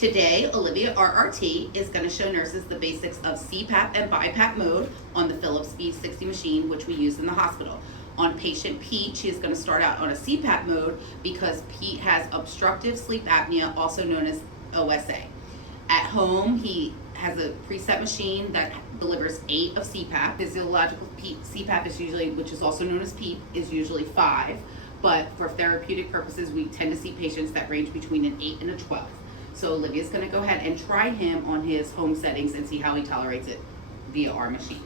Today, Olivia RRT is going to show nurses the basics of CPAP and BiPAP mode on the Philips B60 machine, which we use in the hospital. On patient Pete, she is going to start out on a CPAP mode because Pete has obstructive sleep apnea, also known as OSA. At home, he has a preset machine that delivers 8 of CPAP. Physiological CPAP is usually, which is also known as PEEP, is usually 5. But for therapeutic purposes, we tend to see patients that range between an 8 and a 12. So Olivia's going to go ahead and try him on his home settings and see how he tolerates it via our machine.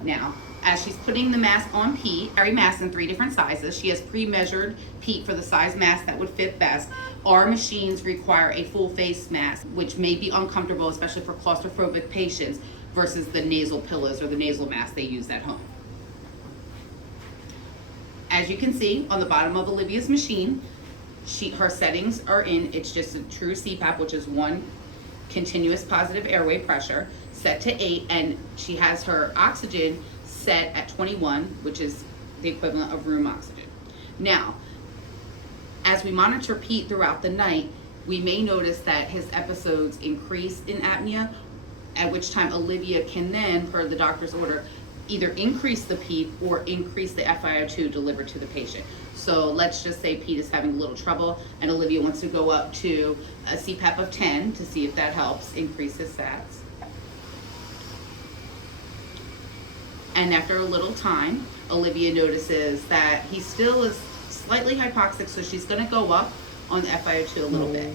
Now, as she's putting the mask on Pete, carry masks in 3 different sizes. She has pre-measured Pete for the size mask that would fit best. Our machines require a full face mask, which may be uncomfortable, especially for claustrophobic patients, versus the nasal pillows or the nasal mask they use at home. As you can see on the bottom of Olivia's machine, her settings are in, it's just a true CPAP, which is 1 continuous positive airway pressure, set to 8, and she has her oxygen set at 21, which is the equivalent of room oxygen. Now, as we monitor Pete throughout the night, we may notice that his episodes increase in apnea, at which time Olivia can then, per the doctor's order, either increase the PEEP or increase the FiO2 delivered to the patient. So let's just say Pete is having a little trouble and Olivia wants to go up to a CPAP of 10 to see if that helps increase his sats. And after a little time, Olivia notices that he still is slightly hypoxic, so she's going to go up on the FiO2 a little bit.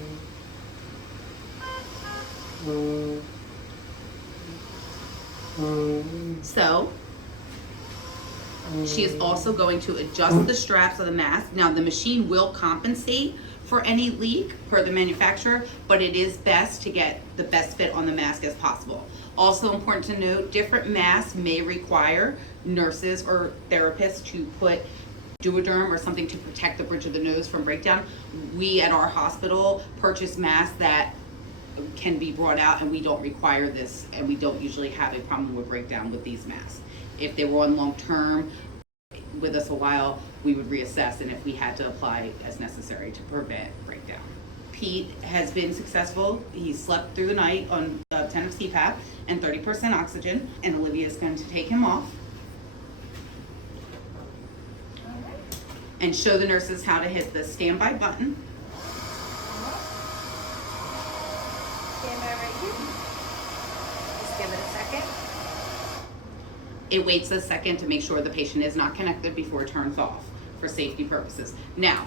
So she is also going to adjust the straps of the mask. Now the machine will compensate for any leak per the manufacturer, but it is best to get the best fit on the mask as possible. Also important to note, different masks may require nurses or therapists to put Duoderm or something to protect the bridge of the nose from breakdown. We at our hospital purchase masks that can be brought out, and we don't require this, and we don't usually have a problem with breakdown with these masks. If they were on long term with us a while, we would reassess, and if we had to apply as necessary to prevent breakdown. Pete has been successful. He slept through the night on 10 of CPAP and 30% oxygen, and Olivia is going to take him off and show the nurses how to hit the standby button. Stand by right here. Just give it a second. It waits a second to make sure the patient is not connected before it turns off for safety purposes. Now,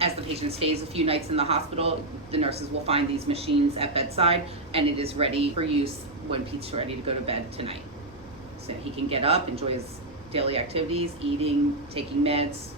as the patient stays a few nights in the hospital, the nurses will find these machines at bedside, and it is ready for use when Pete's ready to go to bed tonight. So he can get up, enjoy his daily activities, eating, taking meds,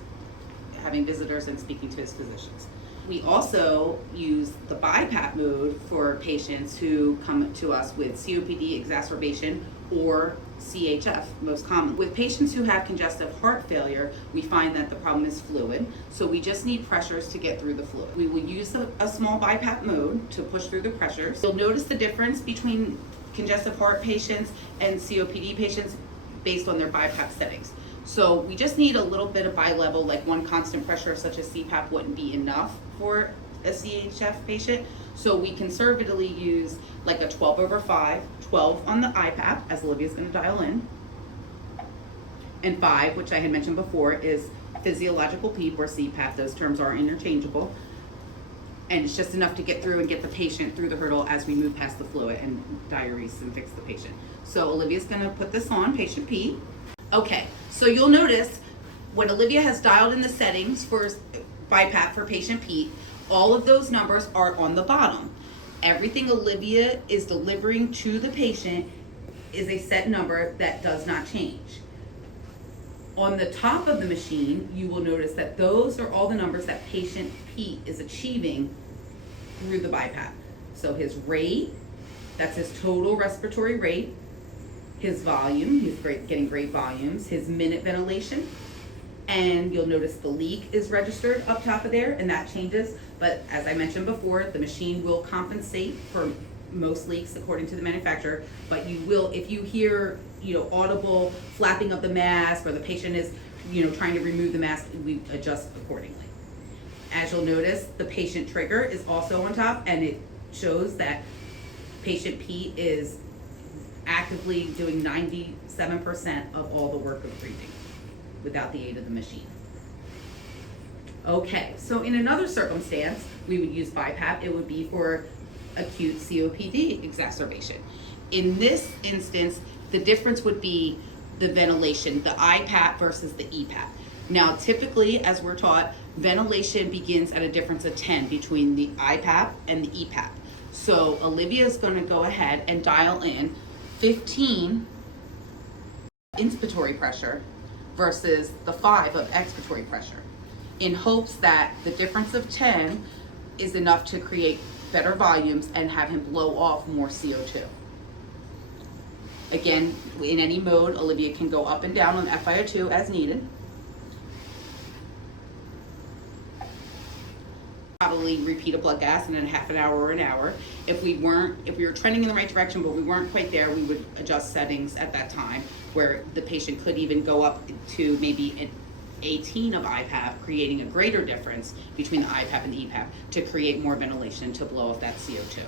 having visitors, and speaking to his physicians. We also use the BiPAP mode for patients who come to us with COPD exacerbation or CHF, most common. With patients who have congestive heart failure, we find that the problem is fluid, so we just need pressures to get through the fluid. We will use a small BiPAP mode to push through the pressures. You'll notice the difference between congestive heart patients and COPD patients based on their BiPAP settings. So we just need a little bit of bi-level, like 1 constant pressure such as CPAP wouldn't be enough for a CHF patient. So we conservatively use like a 12/5, 12 on the IPAP, as Olivia's going to dial in, and 5, which I had mentioned before, is physiological PEEP or CPAP. Those terms are interchangeable. And it's just enough to get through and get the patient through the hurdle as we move past the fluid and diurese and fix the patient. So Olivia's going to put this on, patient Pete. Okay, so you'll notice when Olivia has dialed in the settings for BiPAP for patient Pete, all of those numbers are on the bottom. Everything Olivia is delivering to the patient is a set number that does not change. On the top of the machine, you will notice that those are all the numbers that patient Pete is achieving through the BiPAP. So his rate, that's his total respiratory rate, his volume, he's getting great volumes, his minute ventilation, and you'll notice the leak is registered up top of there, and that changes. But as I mentioned before, the machine will compensate for most leaks according to the manufacturer, but you will, if you hear, audible flapping of the mask or the patient is, trying to remove the mask, we adjust accordingly. As you'll notice, the patient trigger is also on top, and it shows that patient P is actively doing 97% of all the work of breathing without the aid of the machine. Okay, so in another circumstance, we would use BiPAP. It would be for acute COPD exacerbation. In this instance, the difference would be the ventilation, the IPAP versus the EPAP. Now, typically, as we're taught, ventilation begins at a difference of 10 between the IPAP and the EPAP. So Olivia is going to go ahead and dial in 15 inspiratory pressure versus the 5 of expiratory pressure, in hopes that the difference of 10 is enough to create better volumes and have him blow off more CO2. Again, in any mode, Olivia can go up and down on FiO2 as needed. Probably repeat a blood gas in a half an hour or an hour. If we were trending in the right direction but we weren't quite there, we would adjust settings at that time, where the patient could even go up to maybe an 18 of IPAP, creating a greater difference between the IPAP and the EPAP to create more ventilation to blow off that CO2.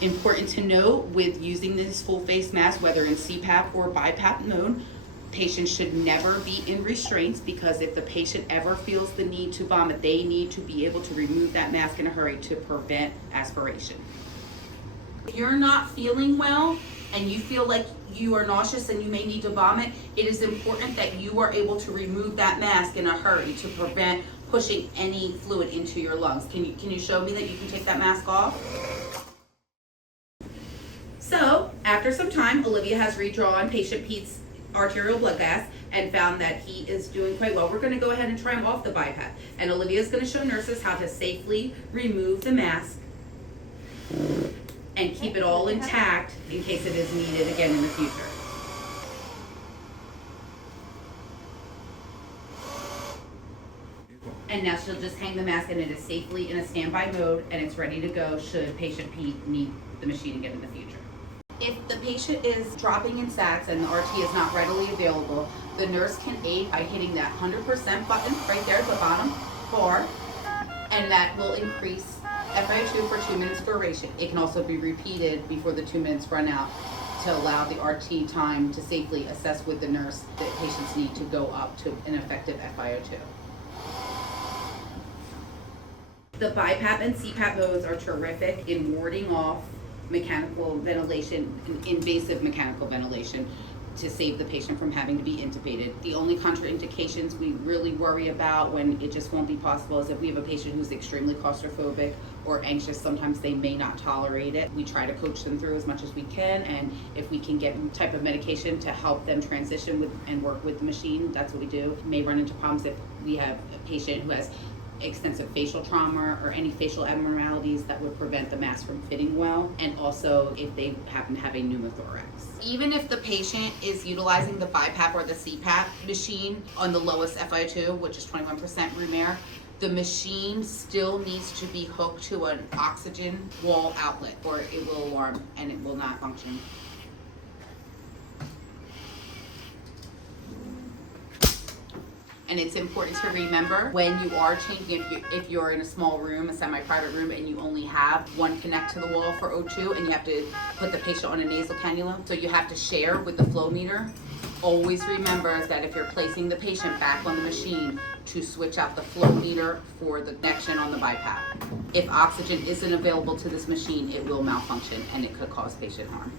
Important to note, with using this full face mask, whether in CPAP or BiPAP mode, patients should never be in restraints, because if the patient ever feels the need to vomit, they need to be able to remove that mask in a hurry to prevent aspiration. If you're not feeling well and you feel like you are nauseous and you may need to vomit, it is important that you are able to remove that mask in a hurry to prevent pushing any fluid into your lungs. Can you show me that you can take that mask off? So, after some time, Olivia has redrawn patient Pete's arterial blood gas and found that he is doing quite well. We're going to go ahead and try him off the BiPAP. And Olivia is going to show nurses how to safely remove the mask and keep it all intact in case it is needed again in the future. And now she'll just hang the mask, and it is safely in a standby mode, and it's ready to go should patient Pete need the machine again in the future. If the patient is dropping in sats and the RT is not readily available, the nurse can aid by hitting that 100% button right there at the bottom bar, and that will increase FiO2 for 2 minutes duration. It can also be repeated before the 2 minutes run out to allow the RT time to safely assess with the nurse that patients need to go up to an effective FiO2. The BiPAP and CPAP modes are terrific in warding off mechanical ventilation, invasive mechanical ventilation, to save the patient from having to be intubated. The only contraindications we really worry about when it just won't be possible is if we have a patient who's extremely claustrophobic or anxious. Sometimes they may not tolerate it. We try to coach them through as much as we can, and if we can get type of medication to help them transition with and work with the machine, that's what we do. May run into problems if we have a patient who has extensive facial trauma or any facial abnormalities that would prevent the mask from fitting well, and also if they happen to have a pneumothorax. Even if the patient is utilizing the BiPAP or the CPAP machine on the lowest FiO2, which is 21% room air, the machine still needs to be hooked to an oxygen wall outlet, or it will alarm and it will not function. And it's important to remember when you are changing, if you're in a small room, a semi-private room, and you only have one connect to the wall for O2, and you have to put the patient on a nasal cannula, so you have to share with the flow meter. Always remember that if you're placing the patient back on the machine, to switch out the flow meter for the connection on the BiPAP. If oxygen isn't available to this machine, it will malfunction and it could cause patient harm.